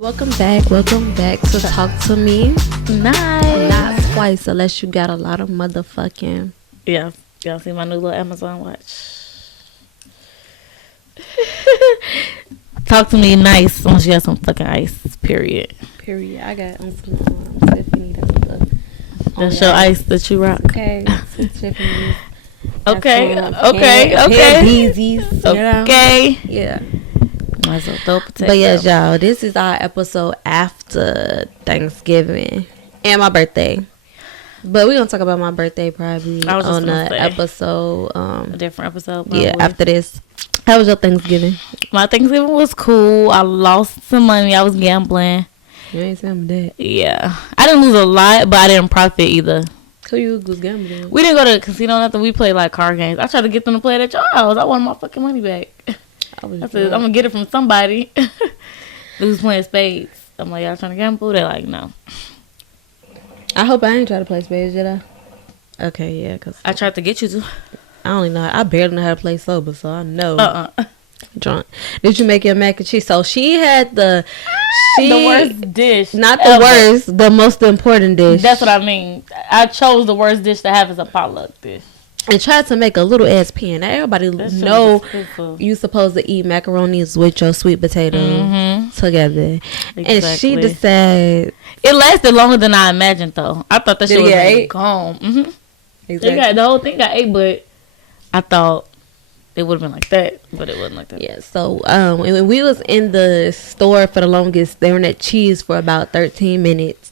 Welcome back to Talk to Me. Not twice unless you got a lot of motherfucking. Yeah, y'all see my new little Amazon watch. Talk to me nice unless you have some fucking ice. Period. I got on some Tiffany. That's your ice that you rock. Okay, Tiffany. Okay. Yeezys. Okay. Yeah. Might as well throw a potato. But yes, y'all, this is our episode after Thanksgiving and my birthday. But we're gonna talk about my birthday probably on the episode. A different episode. Probably. Yeah, after this. How was your Thanksgiving? My Thanksgiving was cool. I lost some money. I was gambling. You ain't saying that. Yeah, I didn't lose a lot, but I didn't profit either. Who you was gambling? We didn't go to the casino. Nothing. We played like card games. I tried to get them to play it at your house. I wanted my fucking money back. I said, I'm gonna get it from somebody who's playing spades. I'm like, y'all trying to gamble? They're like, no. I hope I ain't try to play spades, did I? Okay, yeah, because I tried to get you to. I only know. I barely know how to play sober, so I know. Drunk. Did you make your mac and cheese? So she had the worst dish. Not the worst, the most important dish. That's what I mean. I chose the worst dish to have as a potluck dish. And tried to make a little ass pan. Now everybody know you supposed to eat macaronis with your sweet potato together. Exactly. And she decided it lasted longer than I imagined though. I thought that shit was gone. Exactly. The whole thing got ate, but I thought it would have been like that, but it wasn't like that. Yeah. So when we was in the store for the longest, they were at cheese for about 13 minutes.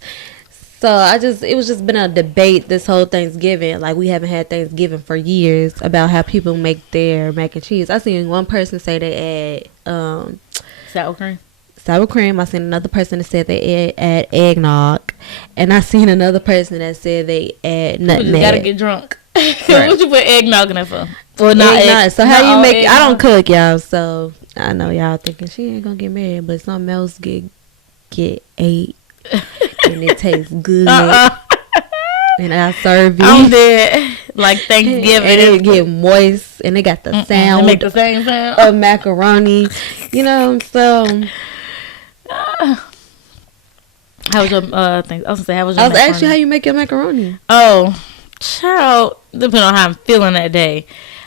So it was just been a debate this whole Thanksgiving. Like, we haven't had Thanksgiving for years about how people make their mac and cheese. I seen one person say they add sour cream. I seen another person that said they add eggnog, and I seen another person that said they add nutmeg. You gotta get drunk. Right. What you put eggnog in there for? Well, not eggnog. So how you make? Eggnog. I don't cook, y'all. So I know y'all thinking she ain't gonna get married, but something else get ate. And it tastes good. And I serve it. I'm dead. Like Thanksgiving. And it get moist. And it got the sound. It make the same sound. Of macaroni. You know, so. How was your thing? I was gonna say, how was your macaroni? I was asking how you make your macaroni. Oh, child. Depending on how I'm feeling that day.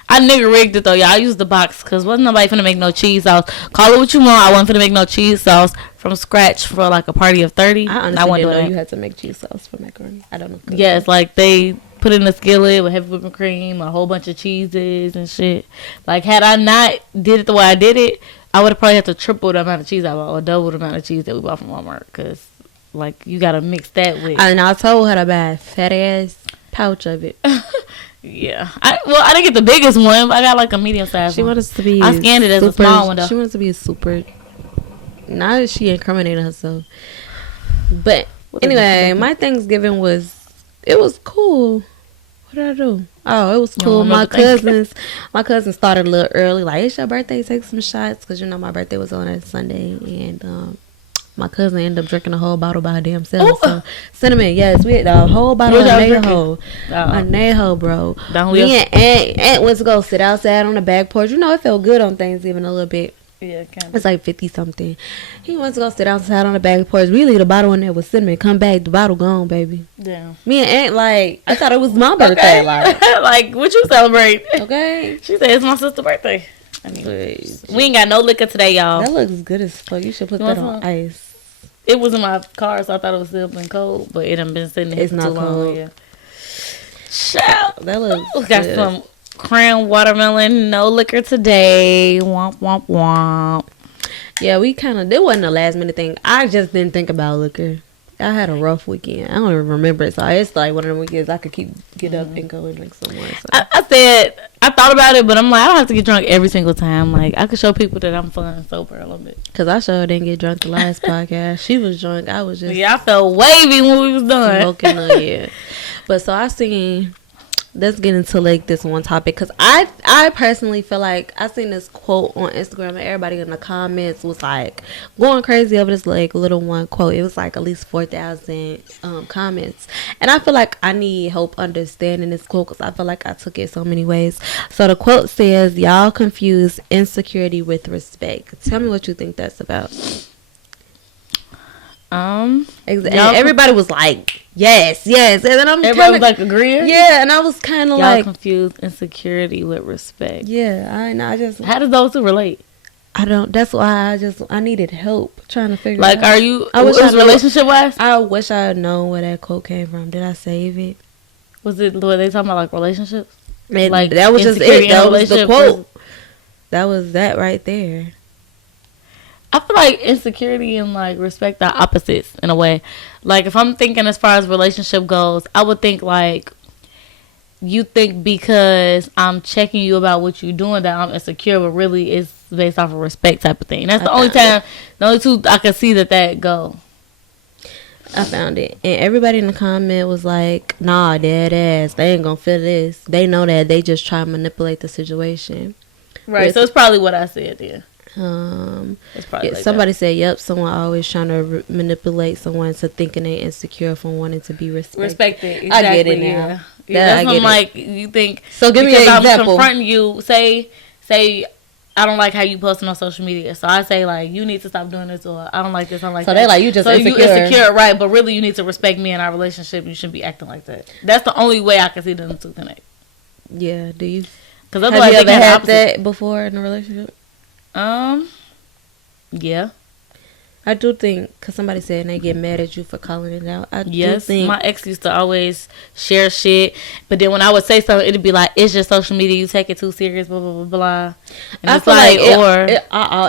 I nigga rigged it though, y'all. I used the box because wasn't nobody finna make no cheese sauce. Call it what you want. I wasn't finna make no cheese sauce from scratch for like a party of 30. I honestly didn't know you had to make cheese sauce for macaroni. I don't know. Yes, like they put it in a skillet with heavy whipping cream, a whole bunch of cheeses and shit. Like had I not did it the way I did it, I would have probably had to triple the amount of cheese I bought or double the amount of cheese that we bought from Walmart because like you gotta mix that with. And I told her to buy a fat ass pouch of it. Yeah. I didn't get the biggest one, but I got like a medium size one. She wanted to be I scanned it as a small one though. She wanted to be a super. Not that she incriminated herself. But anyway, my Thanksgiving was cool. What did I do? Oh, it was cool. My cousins started a little early. Like, it's your birthday, take some shots. Because, you know, my birthday was on a Sunday. And my cousin ended up drinking a whole bottle by her damn self. So, cinnamon, yes. We had a whole bottle of Anejo. Anejo, bro. Me and Aunt went to go sit outside on the back porch. You know, it felt good on Thanksgiving a little bit. Yeah, kind of. It's like 50-something. He went to go sit outside on the back porch. We leave the bottle in there with cinnamon. Come back, the bottle gone, baby. Damn. Me and Aunt, like, I thought it was my birthday. Okay. Like, what you celebrate? Okay. She said it's my sister's birthday. We ain't got no liquor today, y'all. That looks good as fuck. You should put that on ice. It was in my car, so I thought it was still been cold, but it done been sitting there for too long. Yeah. Shout. That looks good. Got some cran watermelon, no liquor today. Womp, womp, womp. Yeah, it wasn't a last minute thing. I just didn't think about liquor. I had a rough weekend. I don't even remember it. So it's like one of them weekends I could get up and go and drink some more. So. I thought about it, but I'm like, I don't have to get drunk every single time. Like, I could show people that I'm fun and sober a little bit. Because I sure didn't get drunk the last podcast. She was drunk. I was just. Yeah, I felt wavy when we was done. Smoking yeah. But so I seen. Let's get into like this one topic because I personally feel like I seen this quote on Instagram and everybody in the comments was like going crazy over this like little one quote. It was like at least 4,000 comments, and I feel like I need help understanding this quote because I feel like I took it so many ways. So the quote says, "Y'all confuse insecurity with respect." Tell me what you think that's about. And everybody was like, yes. And then everybody was like agreeing. Yeah, and I was kind of like confused insecurity with respect. Yeah, I just. How does those two relate? I don't. That's why I needed help trying to figure. Like, out. Are you? I wish relationship wise. I wish I had known where that quote came from. Did I save it? Were they talking about like relationships? Like that was just it. That was the quote. That was that right there. I feel like insecurity and like respect are opposites in a way. Like if I'm thinking as far as relationship goes, I would think like you think because I'm checking you about what you're doing that I'm insecure, but really it's based off of respect type of thing. That's the only two I can see that go. I found it. And everybody in the comment was like, nah, dead ass. They ain't gonna feel this. They know that. They just try to manipulate the situation. Right. So it's probably what I said there. It's probably somebody said, yep, someone always trying to manipulate someone to thinking they insecure from wanting to be respected. Exactly. I get it now. That's when like you think. So give me an example. I'm confronting you. Say I don't like how you posting on social media. So I say like you need to stop doing this, or I don't like this. I don't like that. So they like you just insecure. You insecure, right? But really you need to respect me and our relationship. You shouldn't be acting like that. That's the only way I can see them two connect. Yeah. Do you? Because have you ever had that before in a relationship? Yeah. I do think, because somebody said they get mad at you for calling it out. Yes, my ex used to always share shit, but then when I would say something, it'd be like, it's just social media, you take it too serious, blah, blah, blah, blah. And I feel like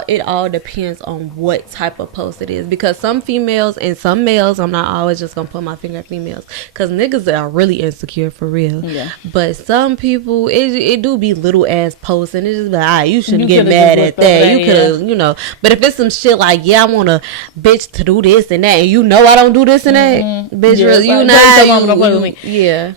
it all depends on what type of post it is, because some females and some males, I'm not always just going to put my finger at females, because niggas are really insecure for real. Yeah. But some people, it do be little ass posts, and it's just like, you shouldn't get mad at that. You could have, you know. But if it's some shit like, yeah, I want to bitch to do this and that, and you know I don't do this and that, bitch, yeah, really, you not yeah.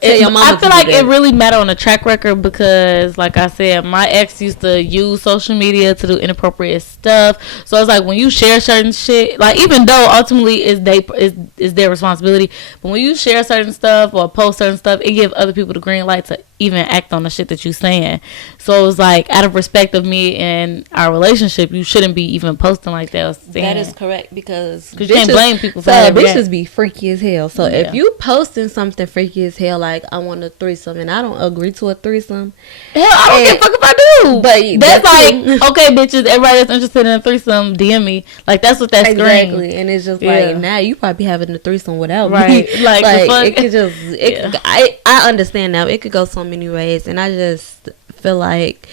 I feel like it really matter on the track record, because like I said, my ex used to use social media to do inappropriate stuff. So it's like when you share certain shit, like even though ultimately is their responsibility, but when you share certain stuff or post certain stuff, it gives other people the green light to even act on the shit that you saying. So it was like, out of respect of me and our relationship, you shouldn't be even posting like that. That is correct, because you can't blame people for that. Bitches be freaky as hell. So if you posting something freaky as hell, like I want a threesome and I don't agree to a threesome, hell, I don't give a fuck if I do. But that's like, okay, bitches, everybody that's interested in a threesome, DM me. Like that's what that screams. Exactly, and it's just like, now you probably having a threesome without me. Right, like it could just. I understand now. It could go so many ways, and I just feel like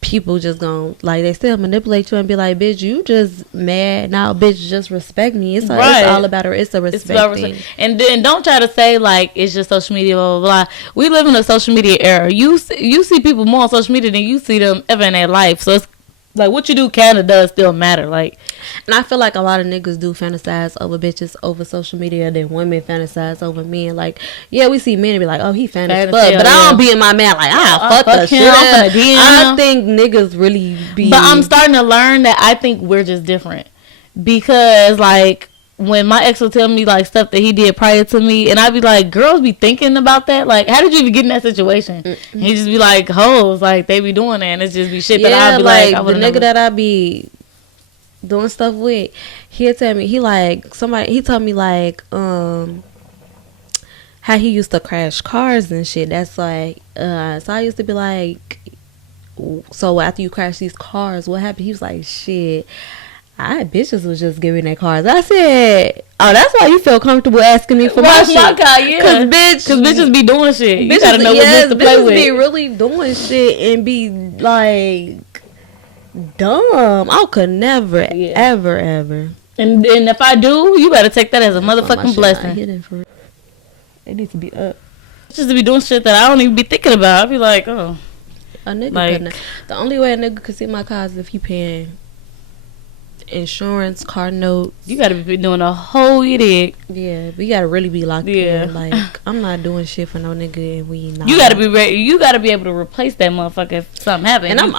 people just gonna, like, they still manipulate you and be like, bitch, you just mad now, bitch, just respect me. It's all about her. It's a respect thing. And then don't try to say like it's just social media, blah blah blah. We live in a social media era. You see people more on social media than you see them ever in their life. So it's like what you do kind of does still matter. Like, and I feel like a lot of niggas do fantasize over bitches over social media than women fantasize over men. Like, yeah, we see men and be like, oh, he fantasy fuck, but I don't be in my man like, fuck the shit. I think niggas really be. But I'm starting to learn that I think we're just different, because like when my ex would tell me like stuff that he did prior to me, and I'd be like, girls be thinking about that. Like, how did you even get in that situation? Mm-hmm. He just be like, hoes, like they be doing that, and it's just be shit that I'd be like the nigga that I be doing stuff with, he'll tell me, he told me like how he used to crash cars and shit. That's like so I used to be like, so after you crash these cars, what happened? He was like, shit, bitches was just giving their cars. I said, oh, that's why you feel comfortable asking me for my shit. Car, yeah. Cause bitches be doing shit. You gotta know what bitches to play with. Bitches be really doing shit and be like dumb. I could never, ever. And if I do, you better take that as a motherfucking blessing. They need to be up. Just to be doing shit that I don't even be thinking about. I'd be like, oh, a nigga couldn't. The only way a nigga could see my cars is if he paying insurance, car notes. You gotta be doing a whole dig. Yeah, we gotta really be locked in. Like, I'm not doing shit for no nigga, and we not. You gotta be ready. You gotta be able to replace that motherfucker if something happens. And I'm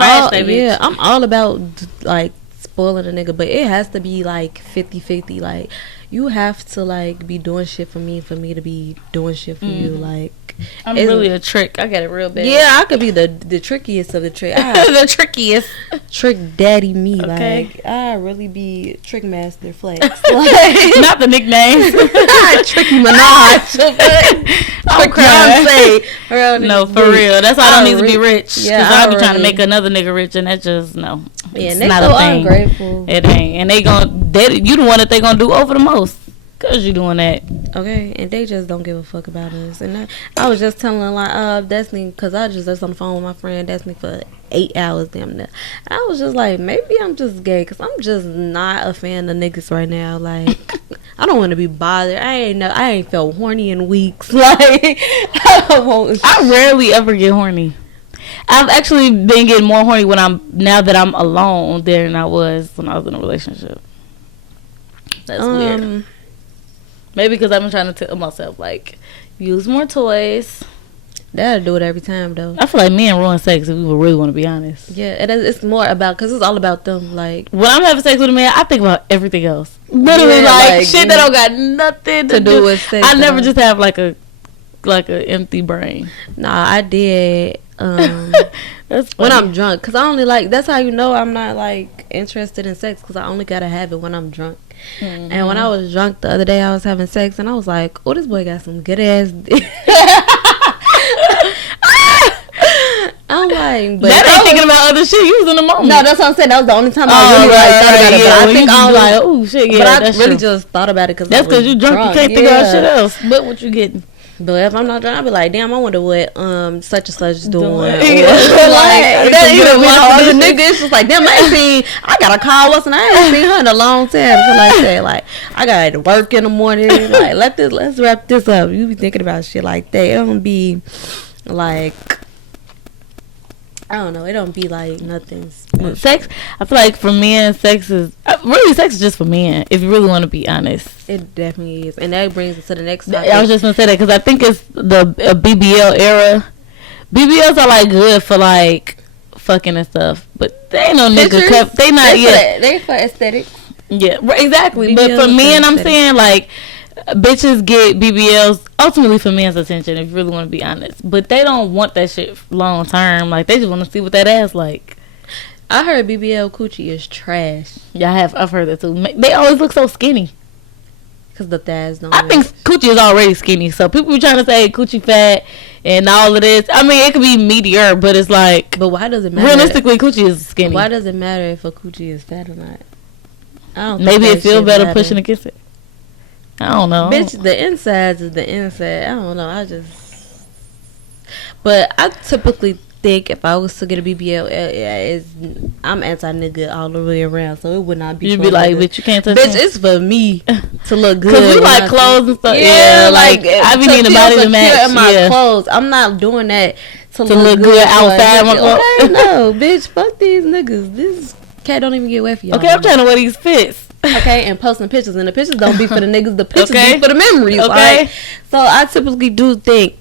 all about like spoiling a nigga, but it has to be like 50-50. Like, you have to like be doing shit for me to be doing shit for you. Like, I'm really a trick. I got it real bad. Yeah, I could be the trickiest of the trick. The trickiest. Trick daddy me. Okay. Like, I really be trick master flex. Like, not the nicknames. Tricky Minaj. Trick Beyonce. No, for real. That's why I don't need to be rich. Yeah, because I'll be trying to make another nigga rich, and that just, no. Yeah, it's they not so a thing. ungrateful. It ain't. And you the one that they gonna do over the most. Cause you doing that. Okay, and they just don't give a fuck about us. And I was just telling like Destiny, cause I just was on the phone with my friend Destiny for 8 hours damn near. I was just like, maybe I'm just gay, cause I'm just not a fan of niggas right now. Like, I don't want to be bothered. I ain't felt horny in weeks. Like, I rarely ever get horny. I've actually been getting more horny now that I'm alone than I was when I was in a relationship. That's weird. Maybe because I've been trying to tell myself, like, use more toys. That'll do it every time, though. I feel like men ruin sex if we really want to be honest. Yeah, it's more about, because it's all about them. Like, when I'm having sex with a man, I think about everything else. Literally, like shit that don't got nothing to do with sex. I never just have, like a empty brain. Nah, I did. That's when I'm drunk. Because I only, like, that's how you know I'm not, like, interested in sex. Because I only got to have it when I'm drunk. Mm-hmm. And when I was drunk the other day, I was having sex, and I was like, "Oh, this boy got some good ass." I'm like, but that ain't thinking about other shit. You was in the moment. No, that's what I'm saying. That was the only time I really thought about it. But I think I was like, "Oh shit, yeah." But I really just thought about it because that's because you drunk. You can't think about shit else. But what you getting? But if I'm not drunk, I'll be like, damn, I wonder what such and such is doing. Or, like that even one other nigga, it's just like, damn, I got a call once and I ain't seen her in a long time. So like that, like, I got to work in the morning. Like, let's wrap this up. You be thinking about shit like that. It don't be like, I don't know. It don't be like nothing special. Sex, I feel like for men, sex is just for men. If you really want to be honest, it definitely is, and that brings us to the next topic. I was just gonna say that because I think it's the BBL era. BBLs are like good for like fucking and stuff, but they ain't no nigga. They not yet. They for aesthetics. Yeah, exactly. BBLs, but for men, I'm saying like, bitches get BBLs ultimately for men's attention, if you really want to be honest. But they don't want that shit long term. Like, they just want to see what that ass like. I heard BBL coochie is trash. Yeah, I've heard that too. They always look so skinny. Because the thighs don't. I think coochie is already skinny. So people be trying to say coochie fat and all of this. I mean, it could be meatier, but it's like. But why does it matter? Realistically, coochie is skinny. Why does it matter if a coochie is fat or not? I don't. Maybe it feels better pushing against it. I don't know. Bitch, the insides is the inside. I don't know. But I typically think if I was to get a BBL, I'm anti-nigga all the way around, so it would not be. You'd be like, bitch, you can't touch bitch, it's for me to look good. Because we like clothes and stuff. Yeah, like I be needing a body to match. My clothes. I'm not doing that to look good outside. Okay, no, bitch, fuck these niggas. This cat don't even get wet for y'all. Okay, I'm trying to wear these fits. Okay, and posting pictures, and the pictures don't be for the niggas. The pictures be for the memories. Okay, right? So I typically do think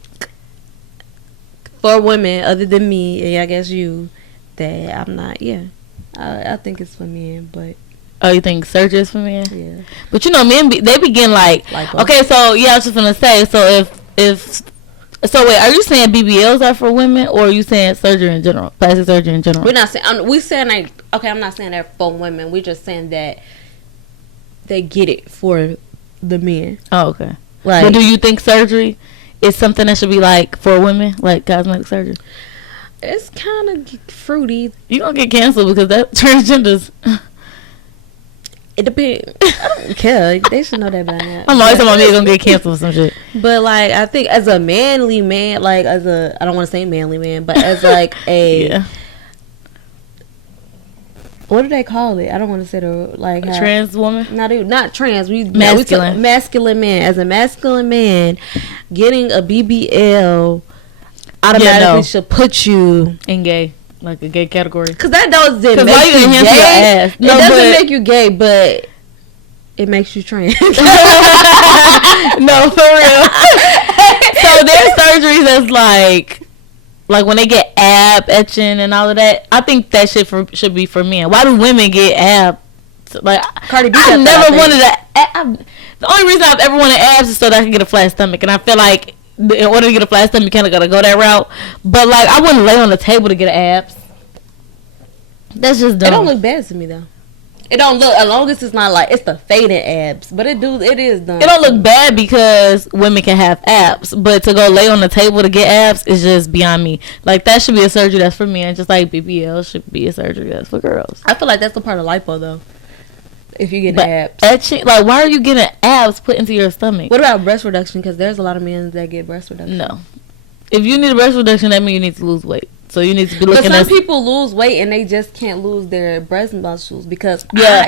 for women other than me, and I guess you, that I'm not. Yeah, I think it's for men, but. Oh, you think surgery is for men? Yeah. But you know, men they begin like okay, so yeah, I was just gonna say, so so wait, are you saying BBLs are for women, or are you saying surgery in general, plastic surgery in general? We're not saying. We saying like, okay, I'm not saying that for women. We're just saying that they get it for the men. Oh, okay. Like, but do you think surgery is something that should be like for women, like cosmetic surgery? It's kind of fruity. You gonna get canceled because that transgenders. It depends. I don't care. They should know that by now. I'm always talking about me gonna get canceled for some shit. But like, I think as a manly man, like I don't want to say manly man, but as like a yeah. What do they call it? I don't want to say the like a trans woman. Not trans. Masculine. Masculine man. As a masculine man, getting a BBL automatically should put you in gay, like a gay category. Because that doesn't make you gay. No, it doesn't make you gay, but it makes you trans. No, for real. So there's surgeries that's like when they get ab etching and all of that. I think that shit should be for men. Why do women get ab? Like Cardi B. I never wanted the only reason I've ever wanted abs is so that I can get a flat stomach, and I feel like in order to get a flat stomach, you kind of gotta go that route. But like, I wouldn't lay on the table to get abs. That's just dumb. It don't look bad to me though. It don't look, as long as it's not like it's the faded abs, but it is done. It don't look bad because women can have abs, but to go lay on the table to get abs is just beyond me. Like, that should be a surgery that's for men, just like BBL should be a surgery that's for girls. I feel like that's the part of lipo though. If you get abs, like, why are you getting abs put into your stomach? What about breast reduction? Because there's a lot of men that get breast reduction. No, if you need a breast reduction, that means you need to lose weight. So you need to be looking at. But some people lose weight and they just can't lose their breast muscles because because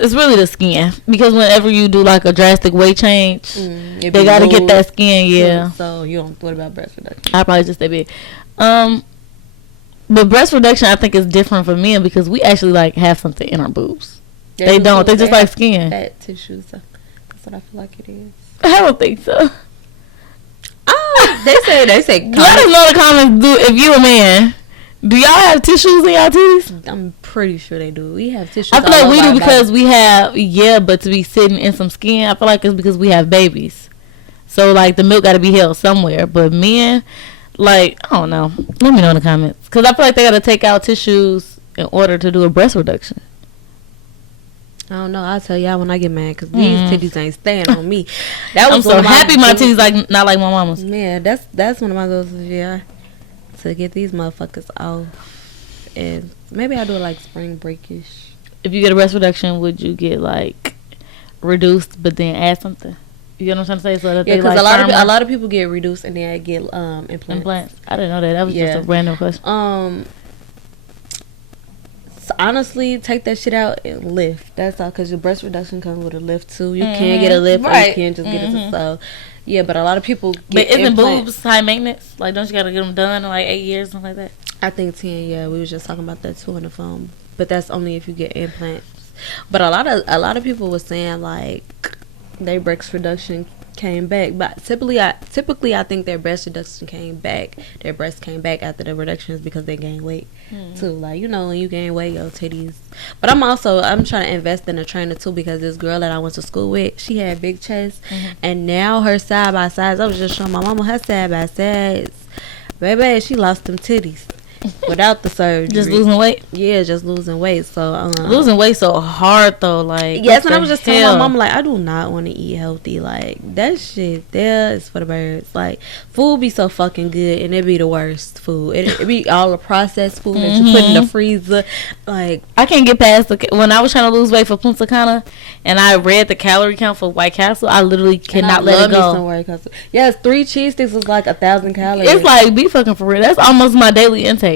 it's really the skin, because whenever you do like a drastic weight change, they gotta get that skin. Yeah. So you don't. What about breast reduction? I probably just stay big. But breast reduction, I think, is different for men because we actually like have something in our boobs. They don't. They just like skin. Fat tissue. So that's what I feel like it is. I don't think so. They say. Let us know in the comments. If you a man, do y'all have tissues in y'all titties? I'm pretty sure they do. We have tissues. I feel like we do because we have but to be sitting in some skin, I feel like it's because we have babies. So like the milk got to be held somewhere. But men, like, I don't know. Let me know in the comments, because I feel like they got to take out tissues in order to do a breast reduction. I don't know. I'll tell y'all when I get mad, because these titties ain't staying on me. That was I'm so happy my titties like not like my mama's. Man, that's one of my goals this year, to get these motherfuckers off. And maybe I'll do it like spring breakish. If you get a breast reduction, would you get like reduced but then add something? You know what I'm trying to say? So that yeah, because like a lot of people get reduced and then get implants. I didn't know that. That was just a random question. Honestly, take that shit out and lift. That's all, because your breast reduction comes with a lift too. You can get a lift, or you can just get it. So yeah, but a lot of people get But isn't implants. boobs high maintenance? Like, don't you gotta get them done in like 8 years, something like that? I think 10. Yeah, we was just talking about that too on the phone. But that's only if you get implants. But a lot of people were saying like their breast reduction came back, but typically I think their breast reduction came back. Their breasts came back after the reductions because they gained weight too. Like, when you gain weight, your titties. But I'm trying to invest in a trainer too, because this girl that I went to school with, she had big chest, and now her side by sides. I was just showing my mama her side by sides. Baby, she lost them titties. Without the surgery, just losing weight. Yeah, just losing weight. So losing weight so hard though. Like, yes, and I was just telling my mom, like, I do not want to eat healthy. Like, that shit there is for the birds. Like, food be so fucking good, and it be the worst food. It be all the processed food that you put in the freezer. Like, I can't get past when I was trying to lose weight for Punta Cana, and I read the calorie count for White Castle. I literally cannot let it go. Yes, 3 cheese sticks is like 1,000 calories. It's like, be fucking for real. That's almost my daily intake.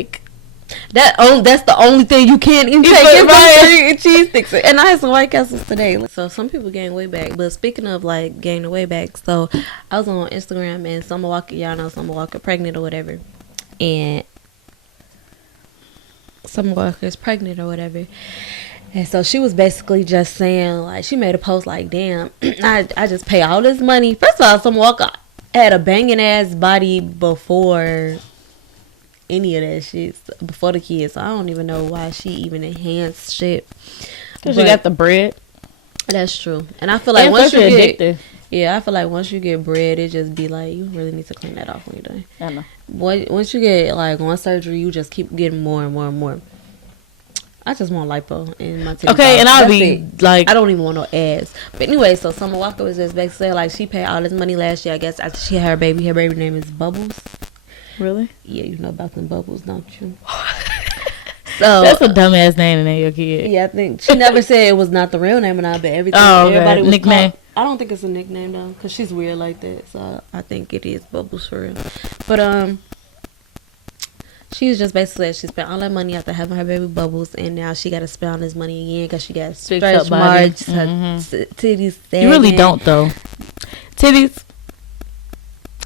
That's the only thing you can't intake. It's 3 cheese sticks. And I had some White Castles today. So some people gain weight back. But speaking of like gaining weight back, so I was on Instagram, and Summer Walker, y'all know Summer Walker pregnant or whatever, and Summer Walker is pregnant or whatever. And so she was basically just saying, like, she made a post like, damn, I just pay all this money. First of all, Summer Walker had a banging ass body before any of that shit, before the kids. So I don't even know why she even enhanced shit. Because you got the bread. That's true. And I feel like once you get addictive. Yeah, I feel like once you get bread, it just be like, you really need to clean that off when you're done. I know. Once you get like one surgery, you just keep getting more and more and more. I just want lipo in my titties. Okay, and I'll be like, I don't even want no ass. But anyway, so Summer Walker was just basically like, she paid all this money last year, I guess, after she had her baby. Her baby name is Bubbles. Really? Yeah, you know about them bubbles, don't you? So that's a dumbass name to name your kid. Yeah, I think she never said it was not the real name, and I bet everything. Oh, okay. Everybody was nickname. I don't think it's a nickname though, because she's weird like that. So I think it is Bubbles for real. But she was just basically, she spent all that money after having her baby Bubbles, and now she got to spend all this money again because she got stretch marks, her titties sagging. You really don't though. Titties.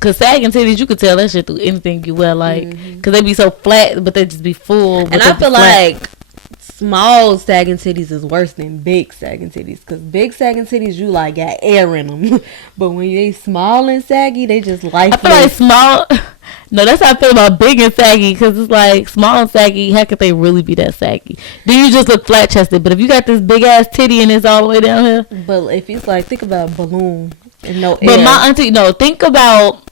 Cause sagging titties, you could tell that shit through anything you wear, like, cause they be so flat, but they just be full. And I feel like small sagging titties is worse than big sagging titties, cause big sagging titties, you like got air in them, but when they small and saggy, they just lifeless. I feel like small. No, that's how I feel about big and saggy, cause it's like small and saggy. How could they really be that saggy? Then you just look flat chested. But if you got this big ass titty and it's all the way down here. But if it's like, think about a balloon. and no air. But my auntie, no, think about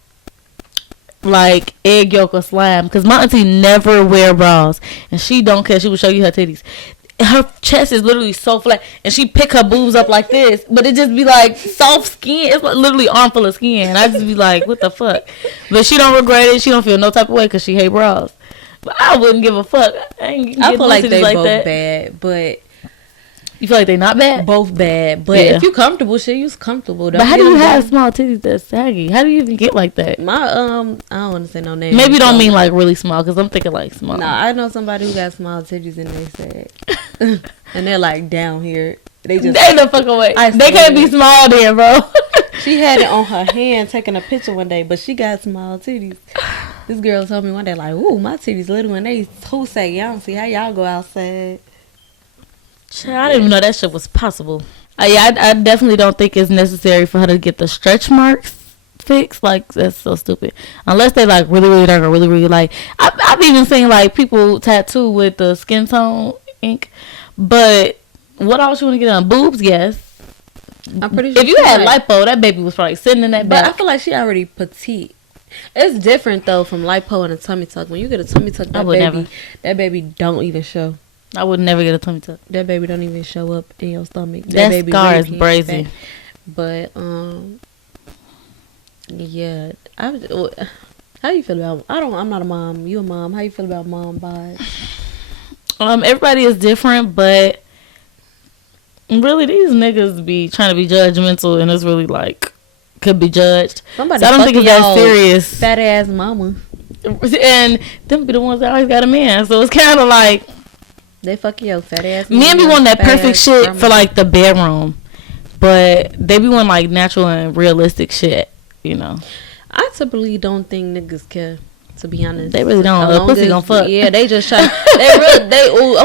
like egg yolk or slime, because my auntie never wear bras, and she don't care. She will show you her titties. Her chest is literally so flat, and she pick her boobs up like this, but it just be like soft skin. It's like literally armful of skin, and I just be like, what the fuck? But she don't regret it. She don't feel no type of way because she hate bras. But I wouldn't give a fuck. I feel like they like both that. bad, but you feel like they not bad? Both bad, but if you comfortable, shit, you's comfortable. But how do you have small titties that's saggy? How do you even get like that? My I don't want to say no name. Maybe don't mean like really small, because I'm thinking like small. Nah, I know somebody who got small titties and they sag, and they're like down here. They just ain't no fucking way. They can't be small then, bro. She had it on her hand taking a picture one day, but she got small titties. This girl told me one day like, "Ooh, my titties little," and they too saggy. I don't see how y'all go outside. I didn't even know that shit was possible. I definitely don't think it's necessary for her to get the stretch marks fixed. Like, that's so stupid. Unless they like really, really dark or really, really like. I've even seen like people tattoo with the skin tone ink. But what else you want to get on? Boobs, yes. I'm pretty sure if you had lipo, that baby was probably sitting in that back. But I feel like she already petite. It's different though from lipo and a tummy tuck. When you get a tummy tuck, that baby don't even show. I would never get a tummy tuck. That baby don't even show up in your stomach. That baby scar is brazy. But yeah. How you feel about? I'm not a mom. You a mom? How you feel about mom bod? Everybody is different, but really these niggas be trying to be judgmental, and it's really like could be judged. Somebody so I don't think it's that serious. Fat ass mama. And them be the ones that always got a man, so it's kind of like. They fucking your fat ass. Men be wanting that perfect shit for like the bedroom, but they be wanting like natural and realistic shit, you know. I typically don't think niggas care, to be honest. They really don't. The pussy gon' fuck. Yeah, they just try.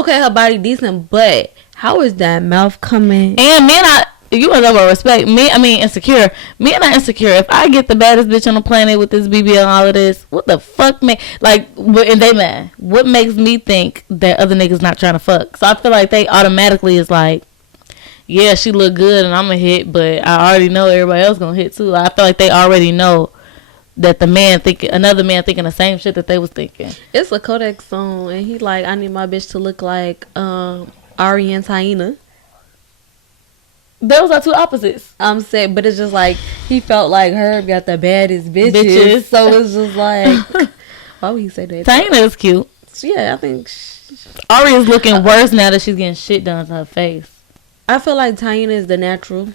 Okay, her body decent, but how is that mouth coming? And men, you want to know about respect. Insecure. Men are insecure. If I get the baddest bitch on the planet with this BBL and all of this, what the fuck, man? Like, and they mad. What makes me think that other niggas not trying to fuck? So I feel like they automatically is like, yeah, she look good and I'm a hit, but I already know everybody else gonna hit too. I feel like they already know that another man thinking the same shit that they was thinking. It's a Kodak song, and he like, I need my bitch to look like Ari and Taina. Those are two opposites. I'm saying, but it's just like he felt like Herb got the baddest bitches. So it's just like, why would he say that? Taina is cute. Yeah, I think Ari is looking worse now that she's getting shit done to her face. I feel like Taina is the natural.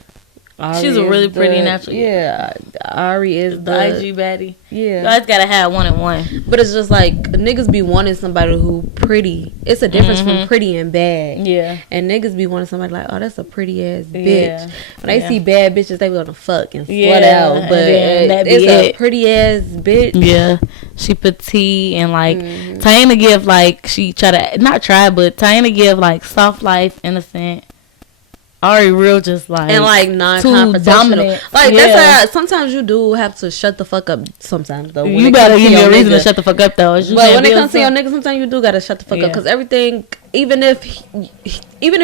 She's a really pretty natural. Yeah, Ari is the IG baddie. Yeah, you guys gotta have one and one. But it's just like niggas be wanting somebody who pretty. It's a difference from pretty and bad. Yeah, and niggas be wanting somebody like, oh, that's a pretty ass bitch. When they see bad bitches, they gonna fuck and slut out. But it's a pretty ass bitch. Yeah, she petite and like Taina give like Taina give like soft life, innocent. Ari real just like and like non-confrontational. Like that's why sometimes you do have to shut the fuck up. Sometimes though, you better give me a reason to shut the fuck up though. But when it comes to your nigga, sometimes you do gotta shut the fuck up because everything, even if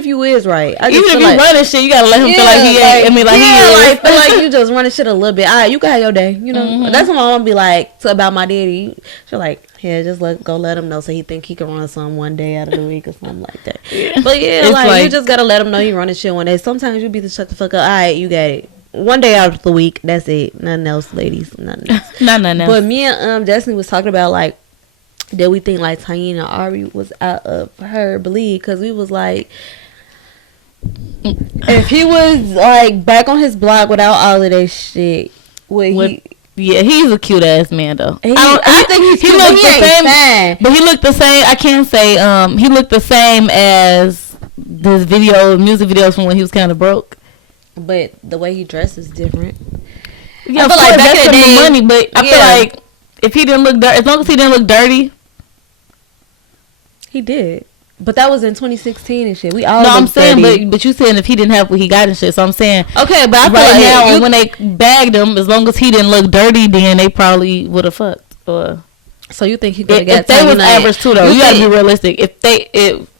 you is right, even if you running shit, you gotta let him feel like he ain't. He is. Feel like you just running shit a little bit. Alright, you can have your day. You know, that's what my mom be like about my daddy. She like. Yeah, just let him know so he think he can run some one day out of the week or something like that. Yeah. But yeah, like you just gotta let him know he running shit one day. Sometimes you be the shut the fuck up. All right, you got it. One day out of the week, that's it. Nothing else, ladies. Nothing else. Nothing else. But me and Destiny was talking about like that we think like Taina and Ari was out of her belief because we was like, if he was like back on his block without all of that shit, yeah, he's a cute ass man though. I think he's cute, looked the same. But he looked the same. I can't say he looked the same as this music videos from when he was kind of broke. But the way he dresses is different. Yeah, I feel like back in the day, money. But I feel like if he didn't look dirty, as long as he didn't look dirty, he did. But that was in 2016 and shit. We all I'm saying, but you saying if he didn't have what he got and shit. So I'm saying, okay, but I feel right now when they bagged him, as long as he didn't look dirty, then they probably would have fucked. So you think he could have got? If they was average too, though, you gotta be realistic. If they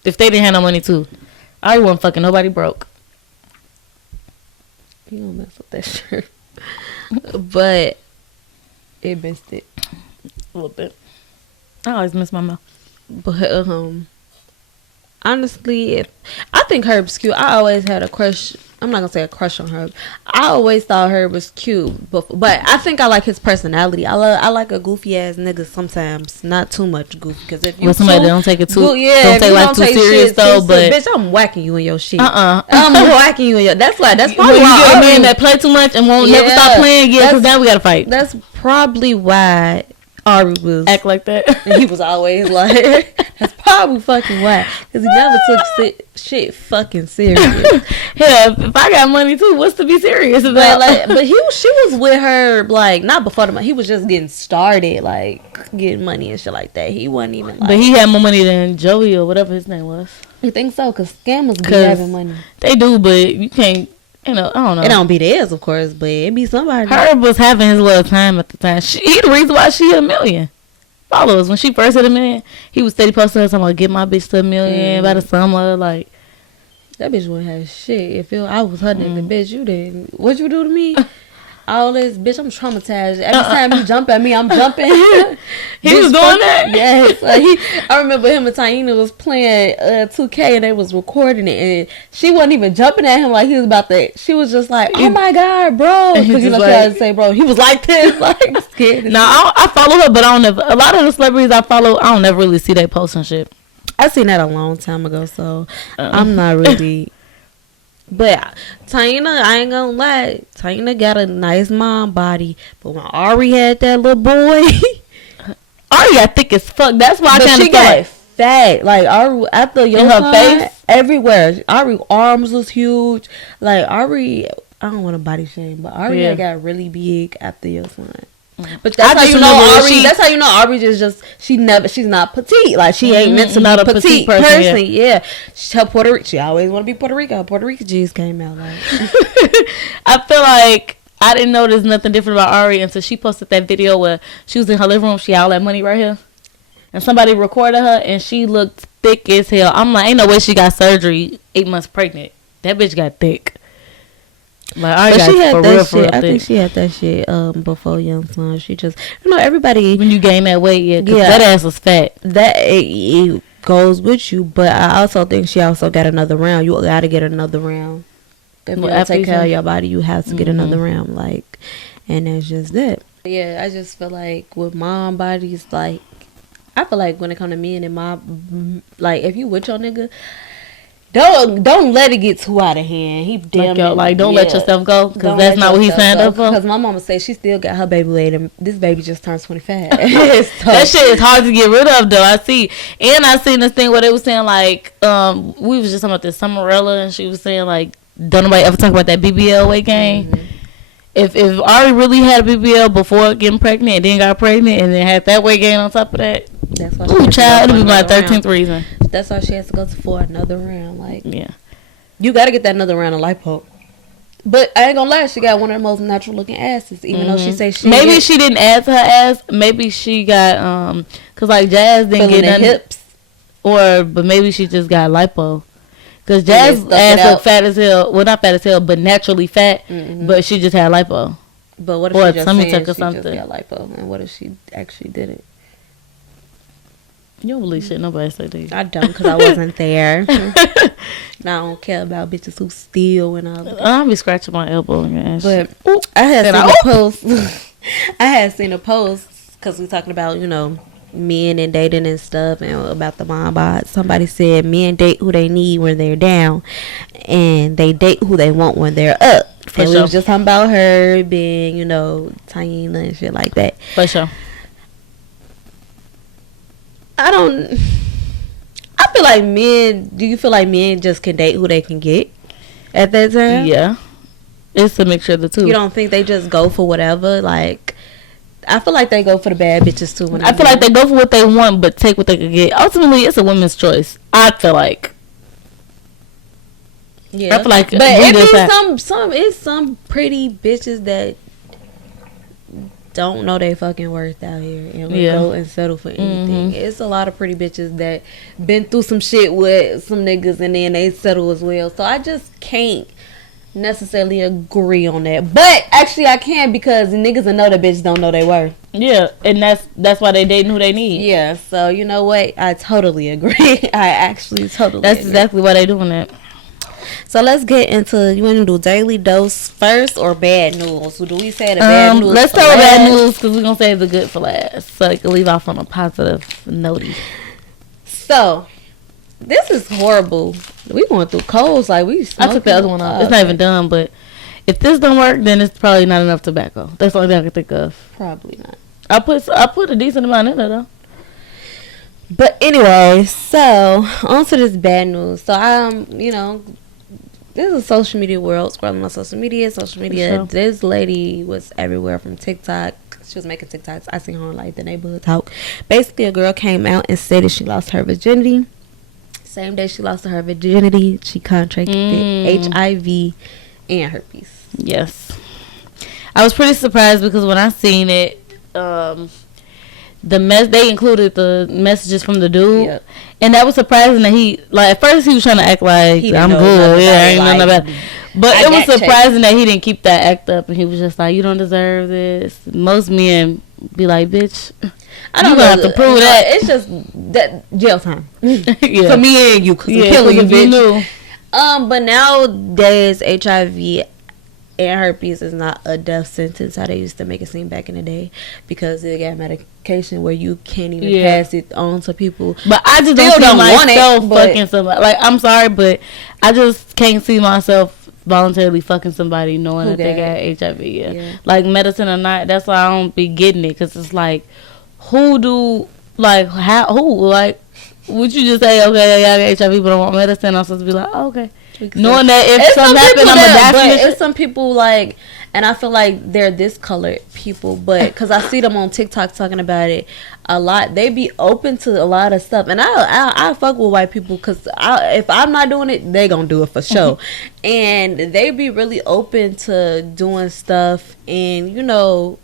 didn't have no money too, I wasn't fucking nobody broke. You don't mess with that shirt. But it missed it a little bit. I always miss my mouth. But honestly, I think Herb's cute. I always had a crush. I'm not gonna say a crush on Herb. I always thought Herb was cute, but I think I like his personality. I like a goofy ass nigga sometimes, not too much goofy. Because if you somebody don't take it too, don't take like too serious though. But bitch, I'm whacking you in your shit. I'm whacking you in your. That's probably when you get a man that play too much and won't never stop playing. Yeah, because now we gotta fight. That's probably why Ari was act like that. He was always like, that's probably fucking why, because he never took shit fucking serious. Hell, if I got money too, what's to be serious about? But she was with her like not before the money. He was just getting started, like getting money and shit like that. He wasn't even. Like, but he had more money than Joey or whatever his name was. You think so? Because scammers be having money. They do, but you can't. You know, I don't know. It don't be theirs, of course, but it be somebody. Herb was having his little time at the time. He the reason why she hit 1 million followers. When she first hit 1 million, he was steady posting her talking about get my bitch to 1 million by the summer. Like that bitch wouldn't have shit. If I was her nigga, bitch, you did. What you do to me? All this, bitch, I'm traumatized. Every time you jump at me, I'm jumping. He was doing that? Yes. I remember him and Taina was playing 2K and they was recording it. And she wasn't even jumping at him like he was about to. She was just like, oh my God, bro. Because you know, she had to say, bro. He was like this, like scared. No, I follow her, but I don't never. A lot of the celebrities I follow, I don't never really see they posting shit. I seen that a long time ago, so I'm not really. But Taina, I ain't gonna lie, Taina got a nice mom body. But when Ari had that little boy, Ari got thick as fuck. That's why I kind of felt like fat. Like Ari after your her face everywhere. Ari arms was huge. Like Ari, I don't want to body shame, but Ari got really big after your son. But that's how you know Ari. That's how you know Ari is she's not petite. Like she ain't meant to be a petite person. Yeah. Her Puerto Rico. She always want to be Puerto Rico. Puerto Rico G's came out like. I feel like I didn't notice nothing different about Ari until she posted that video where she was in her living room. She had all that money right here, and somebody recorded her, and she looked thick as hell. I'm like, ain't no way she got surgery 8 months pregnant. That bitch got thick. Like I got she had for that real, shit. I think she had that shit before Young Son. She just, everybody when you gain that weight, that ass was fat. That it goes with you, but I also think she also got another round. You got to get another round. If you don't take care of your body, you have to get another round. Like, and that's just it. Yeah, I just feel like with mom bodies, like I feel like when it comes to men and mom, like if you with your nigga. Don't let it get too out of hand. He damn don't let yourself go because that's not what he signed up for. Because my mama say she still got her baby later. And this baby just turned 25. That shit is hard to get rid of though. I seen this thing where they was saying like we was just talking about this Summerella and she was saying like don't nobody ever talk about that BBL weight gain. Mm-hmm. If Ari really had a BBL before getting pregnant and then got pregnant and then had that weight gain on top of that, that's why child, it'll be my 13th reason. That's why she has to go for another round. Like, yeah, you got to get that another round of lipo. But I ain't gonna lie, she got one of the most natural looking asses. Even though she say she didn't add to her ass. Maybe she got cause like Jazz didn't get none hips, but maybe she just got lipo. Cause Jazz ass look fat as hell. Well, not fat as hell, but naturally fat. Mm-hmm. But she just had lipo. But what if she just saying she just got lipo? And what if she actually did it? You don't believe shit nobody say to you. I don't, because I wasn't there. I don't care about bitches who steal and all that. I'll be scratching my elbow and shit. But I had seen a post. I had seen a post because we talking about, men and dating and stuff and about the mom bod. Somebody said men date who they need when they're down and they date who they want when they're up. And we was just talking about her being, Taina and shit like that. For sure. I feel like do you feel like men just can date who they can get at that time? Yeah. It's a mixture of the two. You don't think they just go for whatever? Like, I feel like they go for the bad bitches too. I feel like they go for what they want, but take what they can get. Ultimately, it's a woman's choice. I feel like. Yeah. I feel like, but it's some pretty bitches that don't know they fucking worth out here and will go and settle for anything. Mm-hmm. It's a lot of pretty bitches that been through some shit with some niggas and then they settle as well. So I just can't. necessarily agree on that. But actually, I can because niggas will know that bitch don't know they were. Yeah, and that's why they dating who they need. Yeah, so you know what? I totally agree. I actually totally That's agree. exactly why they doing that. So let's get into, you want to do daily dose first or bad news? So do we say the bad news? Let's start with bad news because we're going to save the good for last. So it can leave off on a positive note. So, this is horrible. We going through colds like we smoking. I took the other one off. It's not even done, but if this don't work, then it's probably not enough tobacco. That's the only thing I can think of. Probably not. I put a decent amount in there, though. But anyway, so on to this bad news. So this is a social media world. Scrolling on social media. Sure. This lady was everywhere from TikTok. She was making TikToks. I seen her on like the neighborhood talk. Basically, a girl came out and said that she lost her virginity. Same day she lost her virginity, she contracted HIV and herpes. Yes, I was pretty surprised because when I seen it, they included the messages from the dude. Yep. And that was surprising that he, like, at first he was trying to act like I'm good, I ain't nothing about it. But it was surprising that he didn't keep that act up, and he was just like, you don't deserve this. Most men be like, bitch, I don't have to prove that. It's just that jail time. Yeah. For me and you, because I'm killing you, bitch. But nowadays, HIV and herpes is not a death sentence how they used to make it seem back in the day, because they got medication where you can't even pass it on to people. But I just don't see myself fucking somebody. Like, I'm sorry, but I just can't see myself voluntarily fucking somebody knowing that they got HIV. Yeah. Like, medicine or not, that's why I don't be getting it, because it's like, who would you just say, okay, I got HIV but I want medicine? I'm supposed to be like, oh, okay. Knowing that if something happens, I'm gonna die from this shit. It's some people like, and I feel like they're this colored people, but because I see them on TikTok talking about it a lot, they be open to a lot of stuff, and I fuck with white people because if I'm not doing it, they gonna do it for sure, and they be really open to doing stuff, and they don't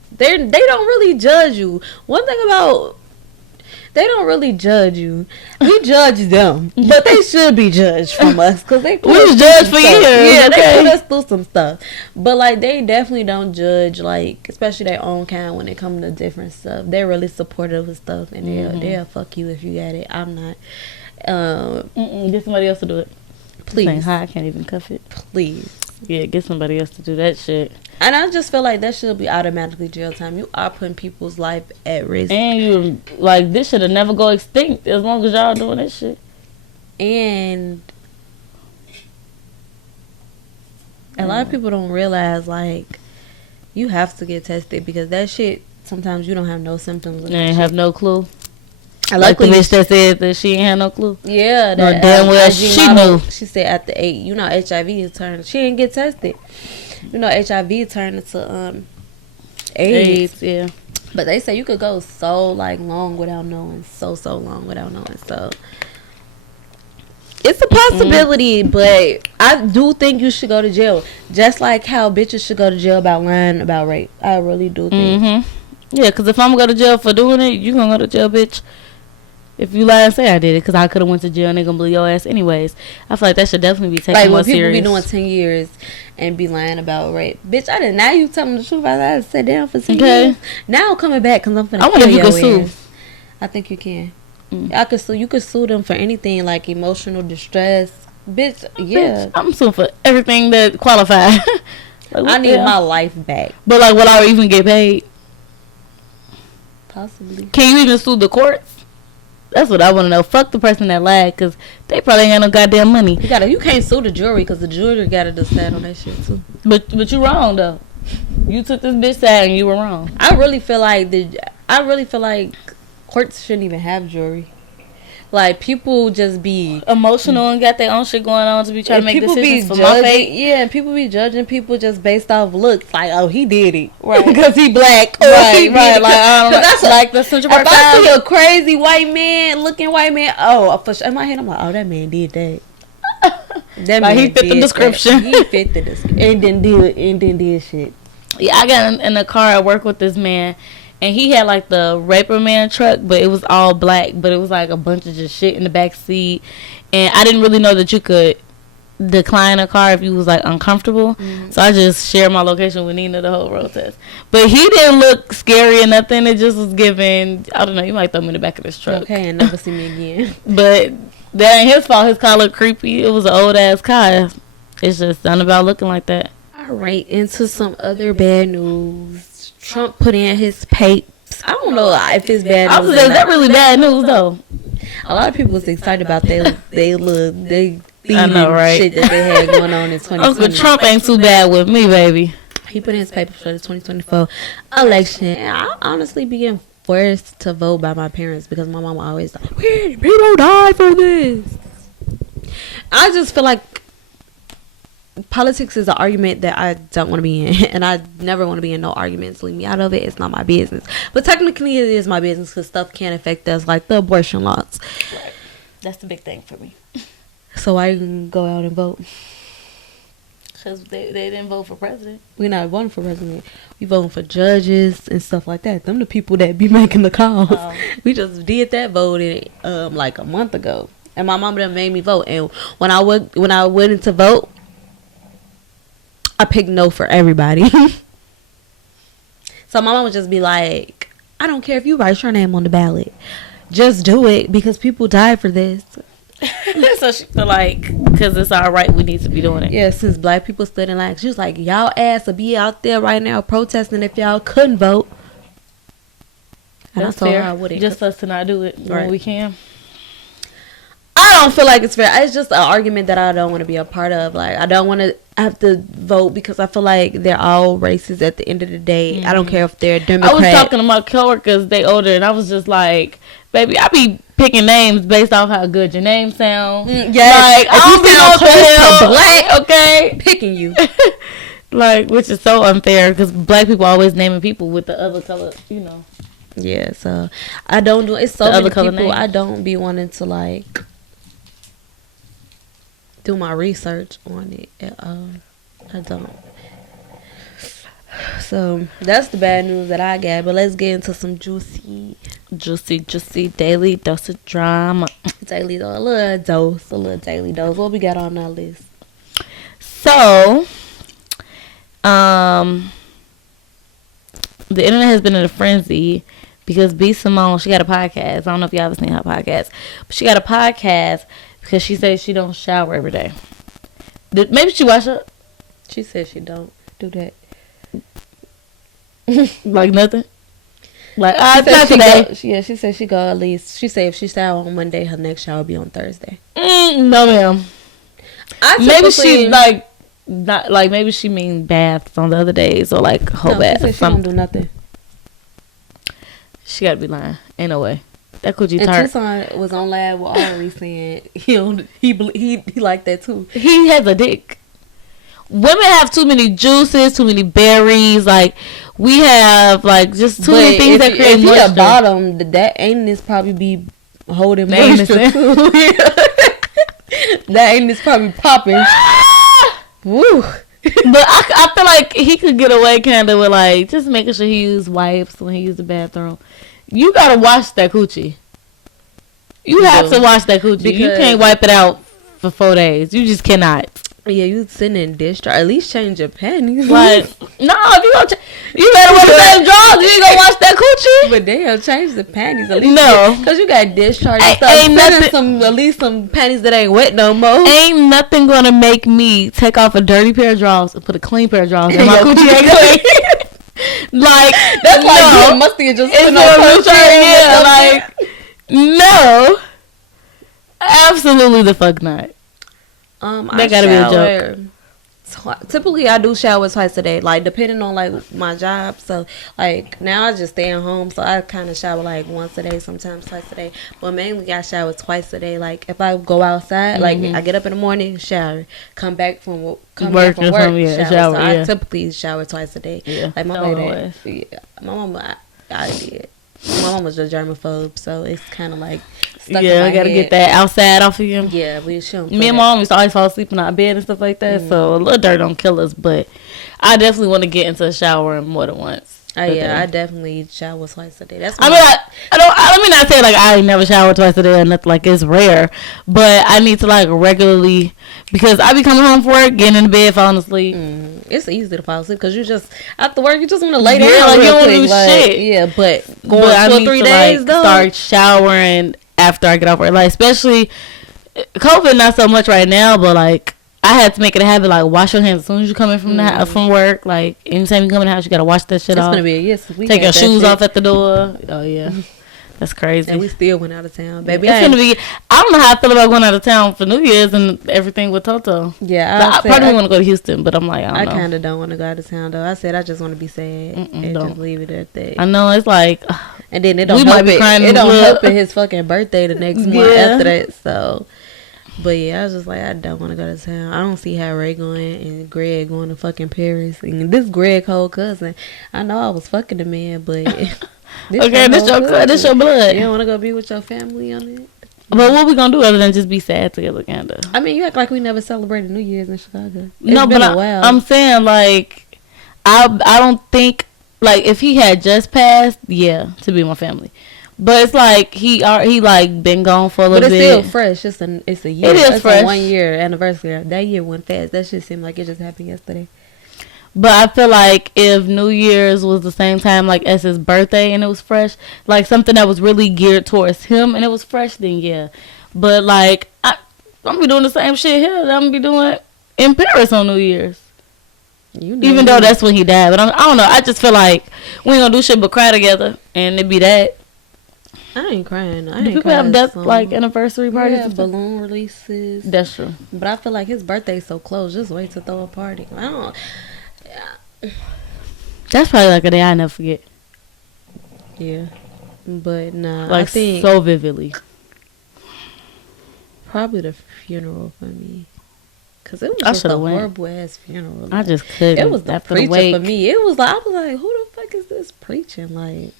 really judge you. One thing about, they don't really judge you. We judge them, but they should be judged from us because they we was judged for years. Yeah, they put us through some stuff, but like they definitely don't judge, like especially their own kind when it comes to different stuff. They're really supportive of stuff, and they'll fuck you if you got it. I'm not. Get somebody else to do it. Please. I can't even cuff it. Please. Yeah, get somebody else to do that shit. And I just feel like that should be automatically jail time. You are putting people's life at risk. And you, like, this should have never go extinct as long as y'all doing this shit. And a lot of people don't realize, like, you have to get tested because that shit, sometimes you don't have no symptoms. You ain't have no clue. Like the bitch that said that she ain't had no clue. Yeah, that damn well she knew. She said after 8, HIV is turned. She didn't get tested. HIV turned into AIDS. Yeah. But they say you could go so long without knowing, so long without knowing. So it's a possibility, but I do think you should go to jail, just like how bitches should go to jail about lying about rape. I really do think. Yeah, because if I'm gonna go to jail for doing it, you gonna go to jail, bitch. If you lie and say I did it, because I could have went to jail and they gonna believe your ass anyways. I feel like that should definitely be taken more serious. Like when people be doing 10 years and be lying about rape. Bitch, I didn't. Now you telling the truth. I had to sit down for 10 years. Now I'm coming back because I'm finna I wonder if you can sue. I think you can. I could sue. You could sue them for anything like emotional distress. Bitch, yeah. Bitch, I'm suing for everything that qualifies. Like, I need my life back. But like, will I even get paid? Possibly. Can you even sue the courts? That's what I want to know. Fuck the person that lied, because they probably ain't got no goddamn money. You can't sue the jury, because the jury gotta decide on that shit too. But you wrong though. You took this bitch side and you were wrong. I really feel like courts shouldn't even have jury. Like, people just be emotional and got their own shit going on to be trying to make decisions for my fate. Yeah, and people be judging people just based off looks. Like, oh, he did it. Right. Because he black. Right. Like, that's like the Central Park. If I see a crazy looking white man, for sure, in my head, I'm like, oh, that man did that. That like, he fit the description. He fit the description. And then did shit. Yeah, I got in a car at work with this man. And he had like the Raper Man truck, but it was all black. But it was like a bunch of just shit in the back seat. And I didn't really know that you could decline a car if you was like uncomfortable. So I just shared my location with Nina the whole road test. But he didn't look scary or nothing. It just was giving, I don't know, you might throw me in the back of this truck. Okay, and never see me again. But that ain't his fault. His car looked creepy. It was an old ass car. It's just something about looking like that. All right, into some other bad news. Trump put in his papes. I don't know if it's bad news. I was saying, that really bad news though. A lot of people was excited about they I know, right? Shit that they had going on in 2020. Uncle Trump ain't too bad with me, baby. He put in his papers for the 2024 election. And I honestly began forced to vote by my parents because my mom always like, people die for this. I just feel like politics is an argument that I don't want to be in, and I never want to be in no arguments. Leave me out of it. It's not my business. But technically, it is my business because stuff can affect us, like the abortion laws. Right. That's the big thing for me. So I can go out and vote. Because they didn't vote for president. We're not voting for president. We voting for judges and stuff like that. Them the people that be making the calls. We just did that voting like a month ago, and my mama done made me vote. And when I went into vote, I picked no for everybody. So my mom would just be like, I don't care if you write your name on the ballot. Just do it because people died for this. So she feel like, because it's our right, we need to be doing it. Yeah, since black people stood in line. She was like, y'all ass to be out there right now protesting if y'all couldn't vote. And That's I told fair. her I wouldn't. Just us to not do it when we can. I don't feel like it's fair. It's just an argument that I don't want to be a part of. Like, I don't want to have to vote because I feel like they're all racist at the end of the day. I don't care if they're Democrat. I was talking to my coworkers, they older, and I was just like, baby, I be picking names based off how good your name sound. Yeah, like, if you sound close to black, okay, picking you. Like, which is so unfair because black people always naming people with the other color, you know. Yeah, so I don't do. It's so The many other color people. name. I don't be wanting to like do my research on it. I don't. So that's the bad news that I got. But let's get into some juicy daily dose of drama. Daily dose, a little daily dose. What we got on our list? So, the internet has been in a frenzy because B. Simone, she got a podcast. I don't know if y'all ever seen her podcast, but she got a podcast because she says she don't shower every day. Maybe she watch it. She says she don't do that. Like nothing. Like not today. She said she go at least. She said if she shower on Monday, her next shower will be on Thursday. No, ma'am. Maybe she like not like maybe she mean baths on the other days or like whole bath. She don't do nothing. She gotta be lying. Ain't no way. That coochie and tart. Tucson was on live with Ari saying he like that too. He has a dick. Women have too many juices, too many berries. Like we have like just too many things that create moisture. If he a bottom, that anus probably be holding moisture too. That anus probably popping. Woo. But I feel like he could get away kind of with like just making sure he use wipes when he use the bathroom. You gotta wash that coochie. You have to wash that coochie. You can't wipe it out for 4 days. You just cannot. Yeah, you sitting in discharge. At least change your panties. Like, no, if you don't, you better wear the same drawers. You ain't gonna wash that coochie. But damn, change the panties. At least no, because you got discharge. Ain't nothing. At least some panties that ain't wet no more. Ain't nothing gonna make me take off a dirty pair of drawers and put a clean pair of drawers and my coochie ain't clean. Like that's like you must be just putting on yeah, like no, absolutely the fuck not. That gotta be a joke. Typically, I do shower twice a day, like depending on like my job. So, like now I just stay at home, so I kind of shower like once a day, sometimes twice a day. But mainly, I shower twice a day. Like if I go outside, like I get up in the morning, shower, come back from work, shower. So I typically shower twice a day. Yeah. Like my mama, I did. My mom was a germaphobe, so it's kind of like stuck Yeah, in my I gotta head. get that outside off of you. Yeah, we shouldn't. Me and mom used to always fall asleep in our bed and stuff like that. So a little dirt don't kill us, but I definitely want to get into the shower more than once. Oh yeah, I definitely shower twice a day. That's. I mean, let me not say like I never shower twice a day or nothing. Like it's rare, but I need to like regularly because I be coming home from work, getting in the bed, falling asleep. It's easy to fall asleep because you just after work you just want to lay down. Yeah, like you don't quick. do shit. Yeah, but Going 2 or 3 days though. Start showering after I get off work. Like especially COVID, not so much right now, but like. I had to make it a habit, like, wash your hands as soon as you come in from the house, from work. Like, anytime you come in the house, you got to wash that shit off. It's going to be a yes. Take your shoes off at the door. Oh, yeah. That's crazy. And we still went out of town, baby. It's gonna be, I don't know how I feel about going out of town for New Year's and everything with Toto. Yeah. I probably want to go to Houston, but I'm like, I don't know. I kind of don't want to go out of town, though. I said I just want to be sad and just leave it at that. I know, it's like... And then it don't help it his fucking birthday the next month after that, so... But yeah, I was just like, I don't want to go to town. I don't see how Ray going and Greg going to fucking Paris. And this Greg whole cousin, I know I was fucking the man, but this your blood. You don't want to go be with your family on it? But what we gonna do other than just be sad together, kinda? I mean, you act like we never celebrated New Year's in Chicago. I'm saying like, I don't think like if he had just passed, yeah, to be my family. But it's like he like been gone for a little bit. But it's still fresh. It's a year. It is fresh. A 1 year anniversary. That year went fast. That shit seemed like it just happened yesterday. But I feel like if New Year's was the same time like as his birthday and it was fresh, like something that was really geared towards him and it was fresh, then yeah. But like I'm gonna be doing the same shit here that I'm gonna be doing in Paris on New Year's. Even though that's when he died. But I don't know. I just feel like we ain't gonna do shit but cry together and it be that. I ain't crying. Do people have death like anniversary parties? Yeah, balloon releases. That's true. But I feel like his birthday's so close. Just wait to throw a party. I don't. That's probably like a day I never forget. Yeah, but nah. Like I think so vividly. Probably the funeral for me. Cause it was just a horrible ass funeral. Like, I just couldn't. It was the preacher for me. It was like I was like, who the fuck is this preaching? Like.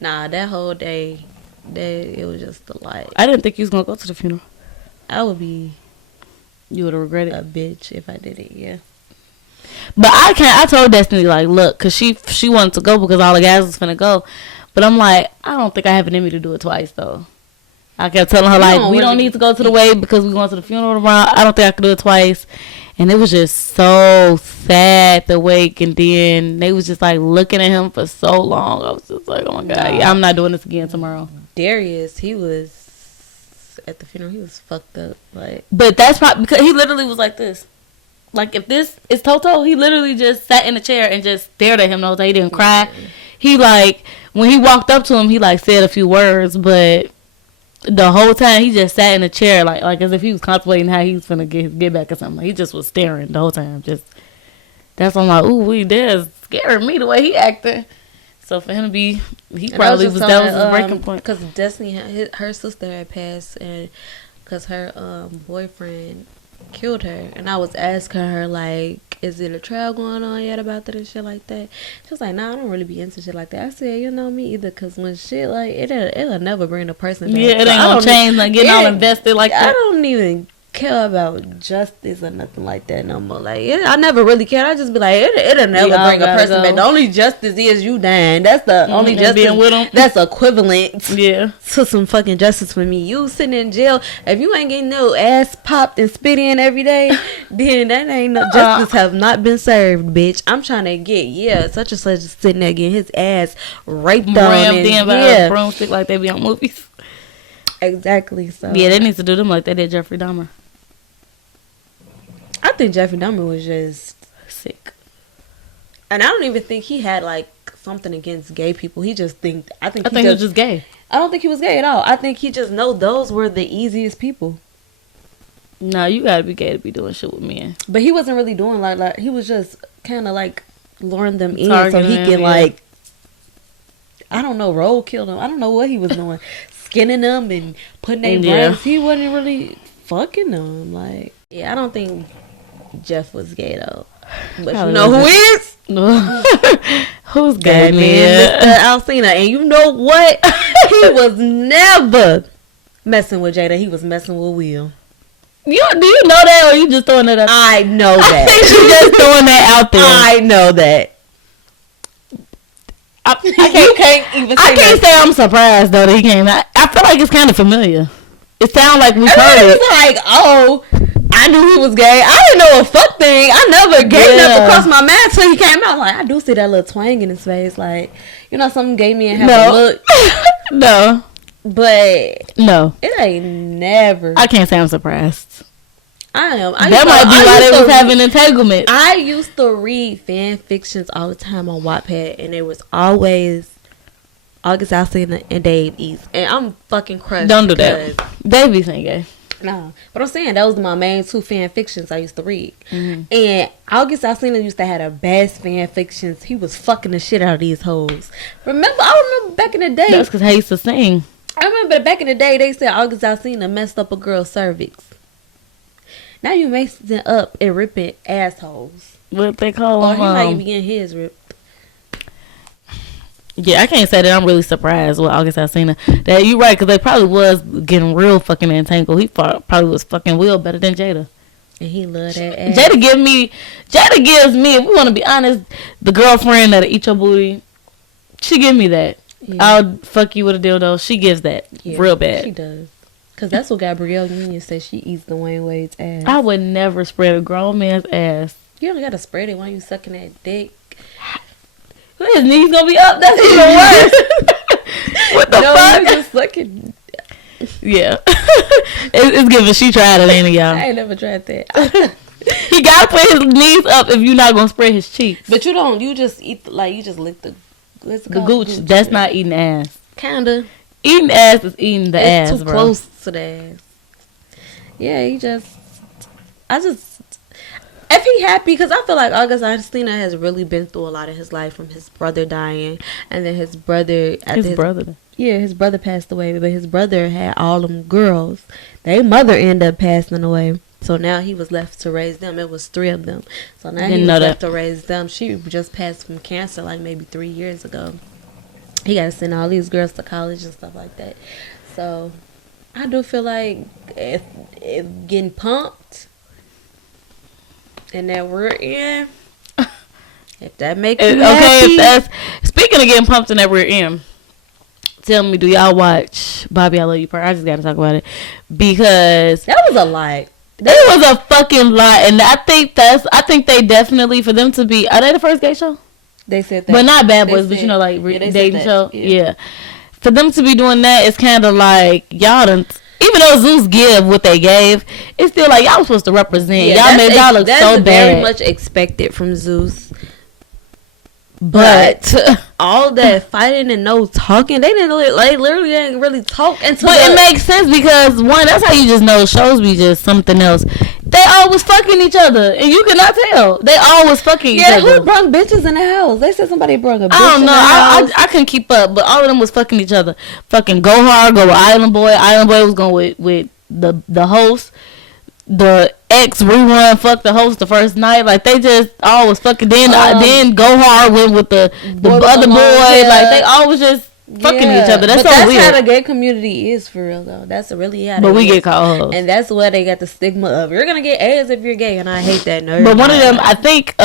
Nah, that whole day, it was just a lot. I didn't think you was gonna go to the funeral. I would be. You would have regretted a bitch if I did it. Yeah. But I told Destiny like, look, cause she wanted to go because all the guys was finna go, but I'm like, I don't think I have it in me to do it twice though. I kept telling her like, we don't need to go to the wake because we going to the funeral tomorrow. I don't think I could do it twice. And it was just so sad, the wake. And then they was just like looking at him for so long. I was just like, oh my God, yeah, I'm not doing this again tomorrow. Darius, he was at the funeral. He was fucked up. Like, but that's probably because he literally was like this. Like if this is Toto, he literally just sat in the chair and just stared at him the whole time. He didn't cry. He like when he walked up to him, he like said a few words, but the whole time he just sat in a chair like as if he was contemplating how he was gonna get back or something. Like, he just was staring the whole time. Just that's why I'm like, ooh, that's scaring me the way he acted. So for him to be, he probably was that was his breaking point. Because Destiny, her sister had passed, and because her boyfriend killed her, and I was asking her like, is it a trial going on yet about that and shit like that? She was like, nah, I don't really be into shit like that. I said, you know me either, because when shit like it'll never bring the person back. Yeah, it ain't gonna change like getting all invested like that. I don't even care about justice or nothing like that no more. Like I never really cared. I just be like, it'll never bring a person back. The only justice is you dying. That's the only justice being with them. That's equivalent to some fucking justice for me. You sitting in jail, if you ain't getting no ass popped and spit in every day, then that ain't no justice have not been served, bitch. I'm trying to get such and such is sitting there getting his ass raped on and by a broomstick like they be on movies. Exactly. So yeah, they need to do them like they did Jeffrey Dahmer. I think Jeffrey Dahmer was just sick. And I don't even think he had like something against gay people. He just I think he was just gay. I don't think he was gay at all. I think he just know those were the easiest people. No, you gotta be gay to be doing shit with men. But he wasn't really doing like he was just kind of like luring them in so he can like, I don't know, roadkill them. I don't know what he was doing. Skinning them and putting their brains. He wasn't really fucking them. Like, yeah, I don't think Jeff was gay though. But you know who is? Who's gay, man? Mr. Alcina. And you know what? He was never messing with Jada. He was messing with Will. Do you know that, or you just throwing that out? I know that. You just throwing that out there. I know that. I can't say I'm surprised though that he came. I feel like it's kind of familiar. It sounds like we've heard it. Like, oh, I knew he was gay. I didn't know a fuck thing. I never gave nothing across my mind until he came out. Like, I do see that little twang in his face. Like, you know, something gave me and have a look. No. But no, it ain't never. I can't say I'm surprised. I am. That might be why they was having entanglement. I used to read fan fictions all the time on Wattpad, and it was always August Alsina and Dave East, and I'm fucking crushed. Don't do that. Dave East ain't gay. No, but I'm saying that was my main 2 fan fictions I used to read. And August Alsina used to have the best fan fictions. He was fucking the shit out of these hoes. I remember back in the day. That's because he used to sing. I remember back in the day they said August Alsina messed up a girl's cervix. Now you messing up and ripping assholes. What they call him? Or he might be getting his ripped. Yeah, I can't say that I'm really surprised with August Alsina. That you right, because they probably was getting real fucking entangled. He probably was fucking Will better than Jada. And he loved that ass. Jada gives me, if we want to be honest, the girlfriend that'll eat your booty, she give me that. Yeah. I'll fuck you with a dildo. She gives that real bad. She does. Because that's what Gabrielle Union says. She eats Dwayne Wade's ass. I would never spread a grown man's ass. You don't got to spread it when you sucking that dick. His knees gonna be up. That's even worse. What the fuck? You just sucking. Yeah. it's giving. She tried it, ain't it, y'all? I ain't never tried that. He gotta put his knees up if you're not gonna spread his cheeks. But you don't. You just eat, you just lick the gooch. That's not eating ass. Kinda. Eating ass is eating the ass, too bro. Close to the ass. Yeah, if he happy, because I feel like August Alsina has really been through a lot in his life, from his brother dying, and then his brother. Yeah, his brother passed away, but his brother had all them girls. Their mother ended up passing away. So now he was left to raise them. It was 3 of them. So now he was left to raise them. She just passed from cancer like maybe 3 years ago. He got to send all these girls to college and stuff like that. So I do feel like if getting pumped and that we're in, if that makes you happy. If speaking of getting pumped and that we're in, tell me, do y'all watch Bobby, I Love You Part? I just got to talk about it because that was a lie. It was a fucking lie, and I think they definitely, for them to be, are they the first gay show? They said that. But not Bad Boys, but you know, like dating show. Yeah. For them to be doing that, it's kind of like y'all done. Even though Zeus give what they gave, it's still like y'all was supposed to represent. Y'all made y'all look so bad. That's very much expected from Zeus. But all that fighting and no talking, they literally didn't really talk until. But it makes sense because one, that's how you just know shows be just something else. They always fucking each other, and you cannot tell. They always fucking each other. Yeah, who brung bitches in the house? They said somebody brung a bitch. I don't know. I couldn't keep up, but all of them was fucking each other. Fucking Go Hard, go with Island Boy. Island Boy was going with the host. The ex rerun fucked the host the first night. Like they just always fucking. Then Go Hard went with the other boy. Yeah. Like they always just fucking each other. That's so weird. That's how the gay community is for real though. That's really how. But we get called hoes, and that's where they got the stigma of you're gonna get AIDS if you're gay, and I hate that nerd. But one of them, I think,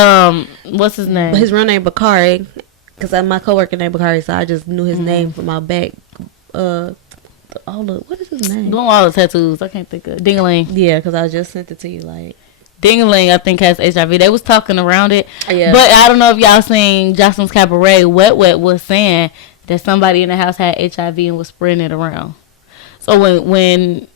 what's his name? His real name Bakari, because my coworker named Bakari, so I just knew his name from my back. What is his name? Doing all the tattoos. I can't think of Dingaling. Yeah, because I just sent it to you. Like Dingaling, I think has HIV. They was talking around it. Yeah. But I don't know if y'all seen Jocelyn's Cabaret. Wet was saying that somebody in the house had HIV and was spreading it around. So when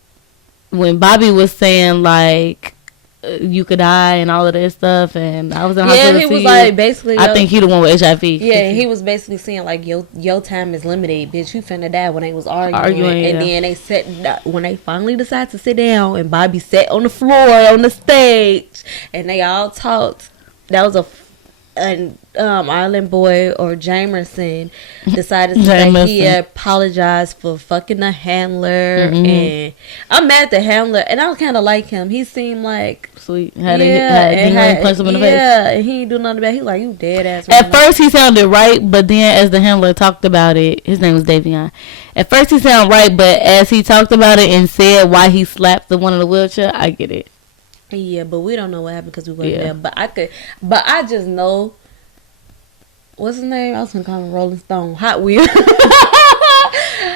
Bobby was saying like you could die and all of this stuff, and I was in hospital. Yeah, he was like basically. I think he the one with HIV. Yeah, he was basically saying like your time is limited, bitch. You finna die when they was arguing. And then they sat when they finally decided to sit down, and Bobby sat on the floor on the stage, and they all talked. That was a an Island Boy or Jamerson decided to say he apologized for fucking the handler, and I'm mad at the handler, and I kind of like him. He seemed like sweet. He punched him in the face. Yeah, and he ain't do nothing bad. He like, you dead ass. At first he sounded right, but then as the handler talked about it, his name was Davion. At first he sounded right, but as he talked about it and said why he slapped the one in the wheelchair, I get it. Yeah, but we don't know what happened because we weren't there. But I just know, what's his name? I was gonna call him Rolling Stone. Hot Wheels.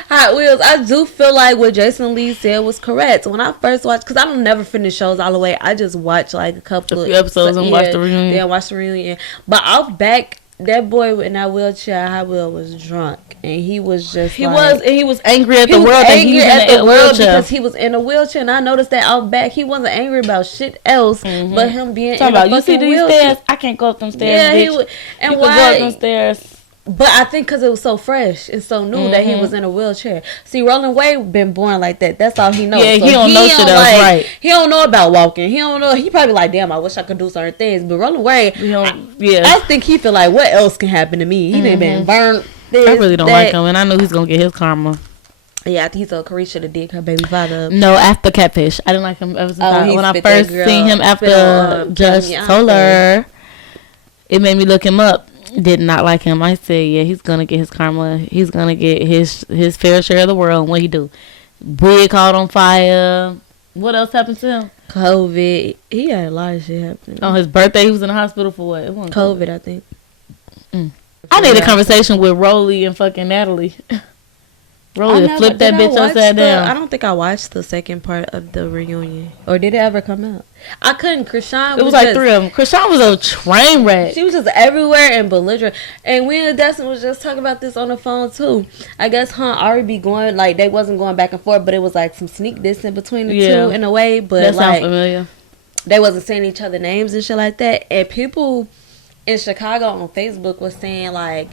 Hot Wheels. I do feel like what Jason Lee said was correct. When I first watched, because I don't never finish shows all the way. I just watch like a few episodes and watch the reunion. Yeah, watch the reunion. But off back, that boy in that wheelchair, Hot Wheel, was drunk. And he was just he was angry at the world that he was in a wheelchair. Because he was in a wheelchair, and I noticed that out back he wasn't angry about shit else but him being in a fucking you see these wheelchair. Stairs? I can't go up them stairs. Yeah, bitch. he was, and you why? Could go up them stairs. But I think because it was so fresh and so new that he was in a wheelchair. See, Roland Wade been born like that. That's all he knows. Yeah, so he don't know shit else, right? He don't know about walking. He don't know. He probably like, damn, I wish I could do certain things. But Roland Wade, I think he feel like, what else can happen to me? He done been burnt. I really don't like him, and I know he's gonna get his karma. Yeah, I think he told Carisha should have dig her baby father up. No, after Catfish, I didn't like him ever since when I first seen him after Just Solar. It made me look him up. Did not like him. I said, yeah, he's gonna get his karma. He's gonna get his fair share of the world. What he do? Wig caught on fire. What else happened to him? COVID. He had a lot of shit happening. On his birthday, he was in the hospital for what? It wasn't COVID, I think. I need a conversation with Rolly and fucking Natalie. Rolly flipped that bitch upside down. I don't think I watched the second part of the reunion. Or did it ever come out? I couldn't. Krishan was like three of them. Krishan was a train wreck. She was just everywhere and belligerent. And we and Dustin was just talking about this on the phone too. I guess Ari be going, like, they wasn't going back and forth, but it was like some sneak diss in between the two in a way. But that like, sounds familiar. They wasn't saying each other names and shit like that. And people in Chicago on Facebook was saying like,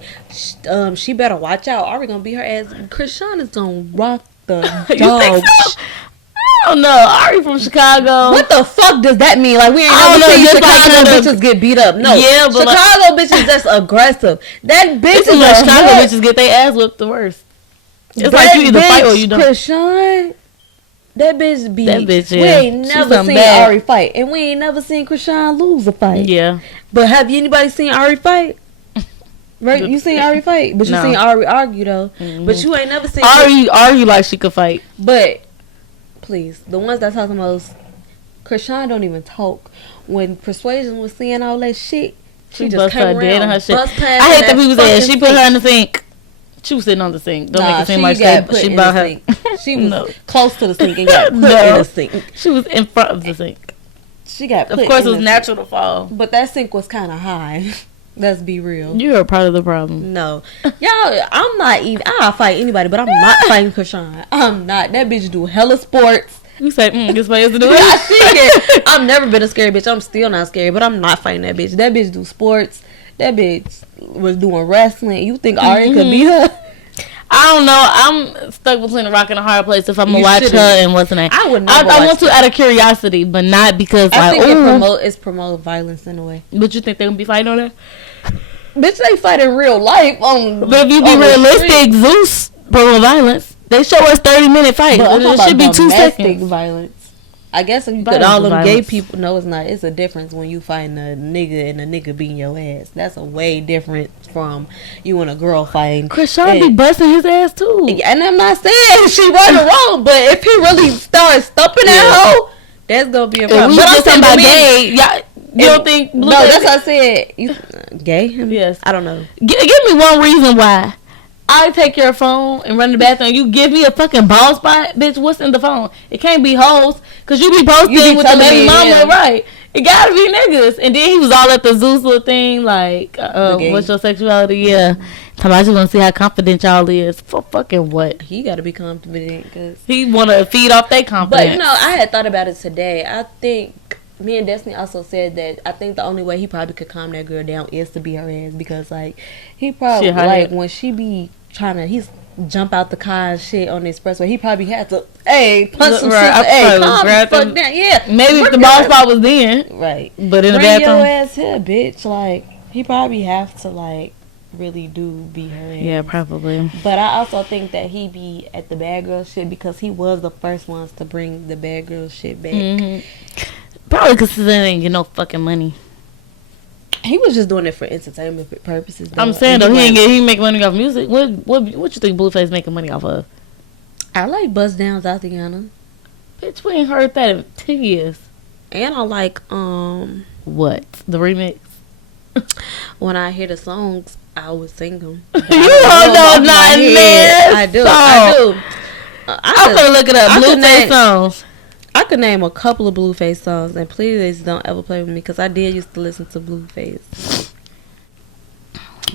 she better watch out. Ari gonna beat her ass. Krishan is gonna rock the dog. I don't know. Ari from Chicago. What the fuck does that mean? Like, we ain't never seen Chicago bitches get beat up. No, yeah, but Chicago bitches just aggressive. That bitch is like Chicago bitches get their ass whipped the worst. It's like you either fight or you don't. Krishan, that bitch beat. That bitch, we ain't never seen Ari fight, and we ain't never seen Krishan lose a fight. Yeah. But have anybody seen Ari fight? Right, you seen Ari fight, but you seen Ari argue though. But you ain't never seen Ari argue like she could fight. But please, the ones that talk the most, Krishan don't even talk. When Persuasion was seeing all that shit, she just came around, her shit. I hate that people say she put her in the sink. She was sitting on the sink. Don't make it seem like she brought her. She was close to the sink and got put in the sink. She was in front of the sink. She got put Of course, in it was natural to fall. But that sink was kind of high. Let's be real. You're a part of the problem. No. Y'all, I'm not even. I'll fight anybody, but I'm not fighting Krishan. I'm not. That bitch do hella sports. You say, this way is to do it. I've never been a scary bitch. I'm still not scary, but I'm not fighting that bitch. That bitch do sports. That bitch was doing wrestling. You think Ari could beat her? I don't know. I'm stuck between a rock and a hard place if I'm going to watch her and what's the name. I would never I want to out of curiosity, but not because I think it promote violence in a way. But you think they're going to be fighting on that? Bitch, they fight in real life. But if you be realistic, Zeus promote violence. They show us 30-minute fights. But it should be 2 seconds. Violence. I guess if you put all them gay people, no, it's not. It's a difference when you fighting a nigga and a nigga beating your ass. That's a way different from you and a girl fighting. Krishan be busting his ass too. And I'm not saying she right or wrong, but if he really starts stumping that hoe, that's gonna be a problem. But I'm talking about gay. You don't think? No, that's what I said. You, gay? Yes. I don't know. Give me one reason why. I take your phone and run the bathroom. You give me a fucking ball spot, bitch. What's in the phone? It can't be hoes, cause you be posting with the baby mama, right? It gotta be niggas. And then he was all at the Zeus little thing, like, what's your sexuality? Yeah, I just want to see how confident y'all is. For fucking what? He gotta be confident, cause he wanna feed off their confidence. But you know, I had thought about it today. I think me and Destiny also said that I think the only way he probably could calm that girl down is to be her ass, because like he probably like when she be trying to jump out the car and shit on the expressway, he probably had to punch some shit. Calm the fuck down. Yeah, maybe if the ball spot was then, right? But in the bathroom, your ass here, bitch. Like He probably have to like really do be her. Yeah, probably. But I also think that he be at the bad girl shit because he was the first ones to bring the bad girl shit back. Probably because he didn't get no fucking money. He was just doing it for entertainment purposes. Though. I'm saying though, he make money off music. What you think Blueface making money off of? I like Buzz Down Tatiana. Bitch, we ain't heard that in 10 years. And I like what? The remix? When I hear the songs, I always sing them. You don't know nothing there. I do. I'm gonna look it up. Blueface songs. I could name a couple of Blueface songs, and please don't ever play with me because I did used to listen to Blueface.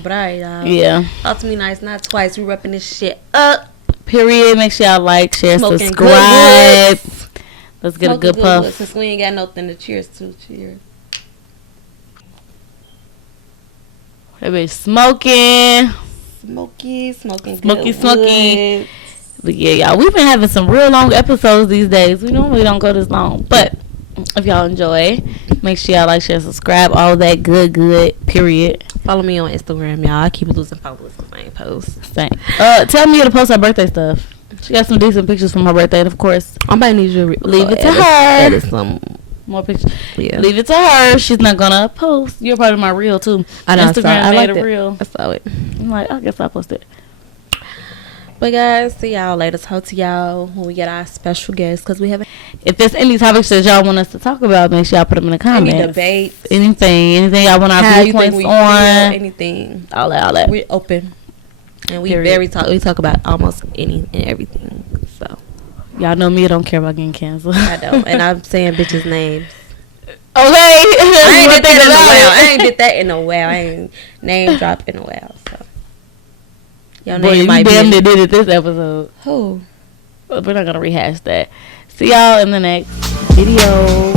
But alright, y'all. Yeah. Talk to me nice, not twice. We repping this shit up. Period. Make sure y'all like, share, Smoking subscribe. Let's get a good puff. Since we ain't got nothing to cheers to. Cheers. That bitch smoking. Smoky. But yeah, y'all, we've been having some real long episodes these days. We normally don't go this long. But if y'all enjoy, make sure y'all like, share, subscribe, all that good, period. Follow me on Instagram, y'all. I keep losing followers on my posts. Thanks. Tell me to post her birthday stuff. She got some decent pictures from her birthday, and of course, I might need you to leave it to her. Edit some more pictures. Yeah. Leave it to her. She's not gonna post. You're part of my reel too. I know. Instagram I made like a reel. I saw it. I'm like, I guess I'll post it. But guys, see y'all later. Talk to y'all when we get our special guests because we have. If there's any topics that y'all want us to talk about, make sure y'all put them in the comments. Any debates, anything y'all want our viewpoints on, anything, all that. We're open, and we We talk about almost any and everything. So y'all know me. I don't care about getting canceled. I don't, and I'm saying bitches' names. Okay. I ain't did that in a while. I ain't name dropped in a while. So. Your name might be damn near did it this episode. Who? But we're not gonna rehash that. See y'all in the next video.